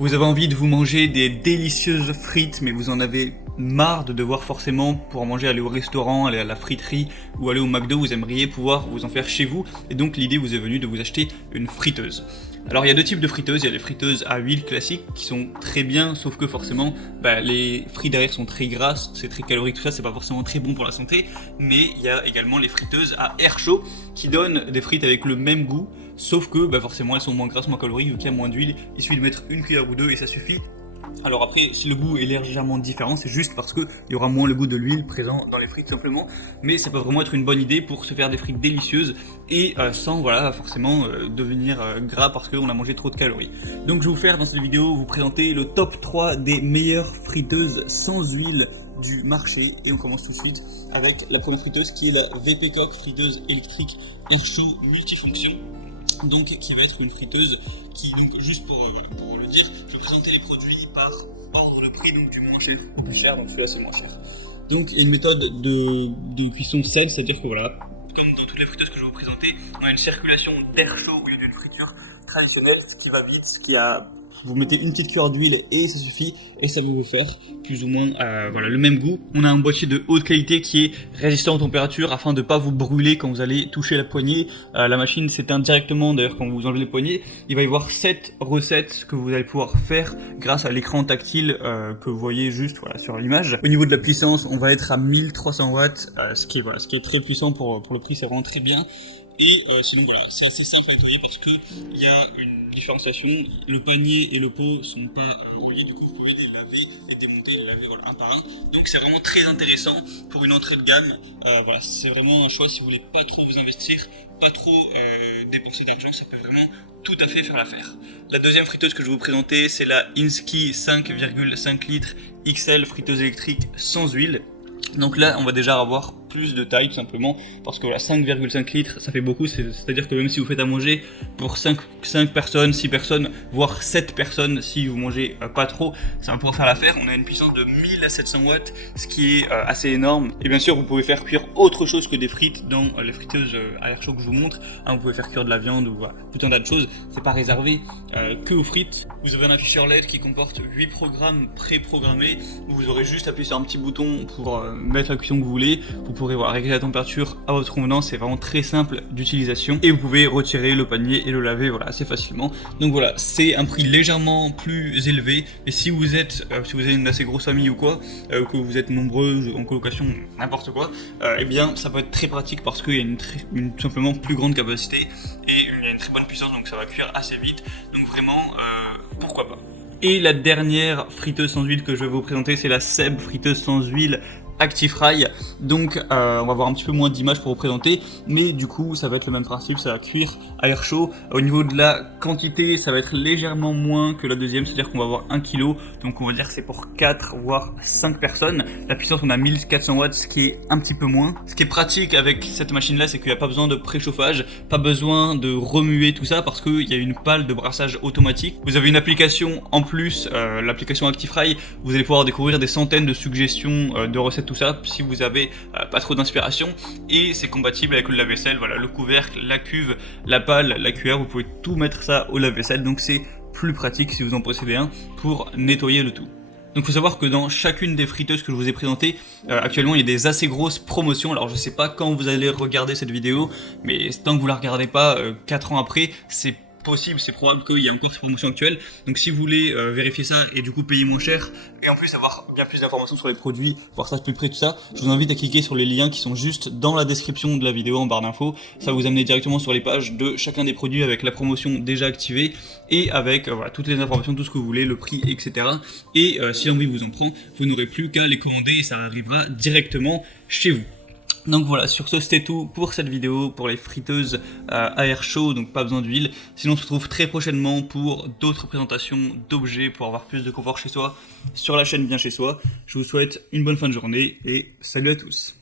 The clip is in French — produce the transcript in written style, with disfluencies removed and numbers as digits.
Vous avez envie de vous manger des délicieuses frites, mais vous en avez marre de devoir forcément, pour manger, aller au restaurant, aller à la friterie ou aller au McDo. Vous aimeriez pouvoir vous en faire chez vous, et donc l'idée vous est venue de vous acheter une friteuse. Alors il y a deux types de friteuses, il y a les friteuses à huile classiques qui sont très bien, sauf que forcément les frites derrière sont très grasses, c'est très calorique, tout ça, c'est pas forcément très bon pour la santé. Mais il y a également les friteuses à air chaud qui donnent des frites avec le même goût, sauf que forcément elles sont moins grasses, moins caloriques, vu qu'il y a moins d'huile, il suffit de mettre une cuillère ou deux et ça suffit. Alors après, si le goût est légèrement différent, c'est juste parce qu'il y aura moins le goût de l'huile présent dans les frites simplement, mais ça peut vraiment être une bonne idée pour se faire des frites délicieuses et sans forcément devenir gras parce qu'on a mangé trop de calories. Donc je vais vous faire dans cette vidéo vous présenter le top 3 des meilleures friteuses sans huile du marché, et on commence tout de suite avec la première friteuse qui est la VP Cook friteuse électrique air chaud multifonction. Donc qui va être une friteuse qui, donc juste pour le dire, je vais présenter les produits par ordre de prix, donc du moins cher au plus cher, donc celui-là c'est moins cher. Donc il y a une méthode de cuisson saine, c'est-à-dire que comme dans toutes les friteuses que je vais vous présenter, on a une circulation d'air chaud au lieu d'une friture traditionnelle, ce qui va vite, vous mettez une petite cuillère d'huile et ça suffit, et ça va vous faire plus ou moins le même goût. On a un boîtier de haute qualité qui est résistant aux températures afin de ne pas vous brûler quand vous allez toucher la poignée. La machine s'éteint directement d'ailleurs quand vous enlevez les poignées. Il va y avoir 7 recettes que vous allez pouvoir faire grâce à l'écran tactile que vous voyez juste sur l'image. Au niveau de la puissance, on va être à 1300 watts, ce qui est très puissant pour le prix, c'est vraiment très bien. Et sinon c'est assez simple à nettoyer parce que il y a une différenciation, le panier et le pot sont pas reliés, du coup vous pouvez les laver et démonter, les laver un par un. Donc c'est vraiment très intéressant pour une entrée de gamme. C'est vraiment un choix si vous voulez pas trop vous investir, pas trop dépenser d'argent, ça peut vraiment tout à fait faire l'affaire. La deuxième friteuse que je vais vous présenter, c'est la Insky 5,5 litres XL friteuse électrique sans huile. Donc là on va déjà avoir plus de taille tout simplement parce que 5,5 litres ça fait beaucoup, c'est-à-dire que même si vous faites à manger pour 5 personnes, 6 personnes, voire 7 personnes si vous mangez pas trop, ça va pouvoir faire l'affaire. On a une puissance de 1000 à 700 watts, ce qui est assez énorme. Et bien sûr vous pouvez faire cuire autre chose que des frites dans les friteuses à air chaud que je vous montre, vous pouvez faire cuire de la viande ou tout un tas de choses, c'est pas réservé que aux frites. Vous avez un afficheur LED qui comporte 8 programmes pré-programmés où vous aurez juste appuyé sur un petit bouton pour mettre la cuisson que vous voulez. Vous pourrez régler la température à votre convenance, c'est vraiment très simple d'utilisation et vous pouvez retirer le panier et le laver assez facilement. Donc c'est un prix légèrement plus élevé, mais si vous avez une assez grosse famille ou quoi, que vous êtes nombreux en colocation, n'importe quoi, eh bien ça peut être très pratique parce qu'il y a une simplement plus grande capacité et il y a une très bonne puissance, donc ça va cuire assez vite, donc vraiment pourquoi pas. Et la dernière friteuse sans huile que je vais vous présenter, c'est la Seb friteuse sans huile ActiFry. Donc on va avoir un petit peu moins d'images pour vous présenter, mais du coup ça va être le même principe, ça va cuire à air chaud. Au niveau de la quantité, ça va être légèrement moins que la deuxième, c'est-à-dire qu'on va avoir 1 kg, donc on va dire que c'est pour 4 voire 5 personnes. La puissance, on a 1400 watts, ce qui est un petit peu moins. Ce qui est pratique avec cette machine là, c'est qu'il n'y a pas besoin de préchauffage, pas besoin de remuer tout ça parce qu'il y a une pale de brassage automatique. Vous avez une application en plus, l'application ActiFry, vous allez pouvoir découvrir des centaines de suggestions de recettes, tout ça, si vous avez pas trop d'inspiration, et c'est compatible avec le lave-vaisselle, le couvercle, la cuve, la pale, la cuillère, vous pouvez tout mettre ça au lave-vaisselle, donc c'est plus pratique si vous en possédez un pour nettoyer le tout. Donc il faut savoir que dans chacune des friteuses que je vous ai présentées, actuellement il y a des assez grosses promotions. Alors je sais pas quand vous allez regarder cette vidéo, mais tant que vous la regardez pas 4 ans après, c'est possible, c'est probable qu'il y ait encore ces promotions actuelles. Donc si vous voulez vérifier ça et du coup payer moins cher et en plus avoir bien plus d'informations sur les produits, voir ça de plus près, tout ça, je vous invite à cliquer sur les liens qui sont juste dans la description de la vidéo en barre d'infos. Ça va vous amener directement sur les pages de chacun des produits avec la promotion déjà activée et avec toutes les informations, tout ce que vous voulez, le prix, etc. Et si l'envie vous en prend, vous n'aurez plus qu'à les commander et ça arrivera directement chez vous. Donc voilà, sur ce c'était tout pour cette vidéo, pour les friteuses à air chaud, donc pas besoin d'huile. Sinon on se retrouve très prochainement pour d'autres présentations d'objets pour avoir plus de confort chez soi sur la chaîne Bien Chez Soi. Je vous souhaite une bonne fin de journée et salut à tous.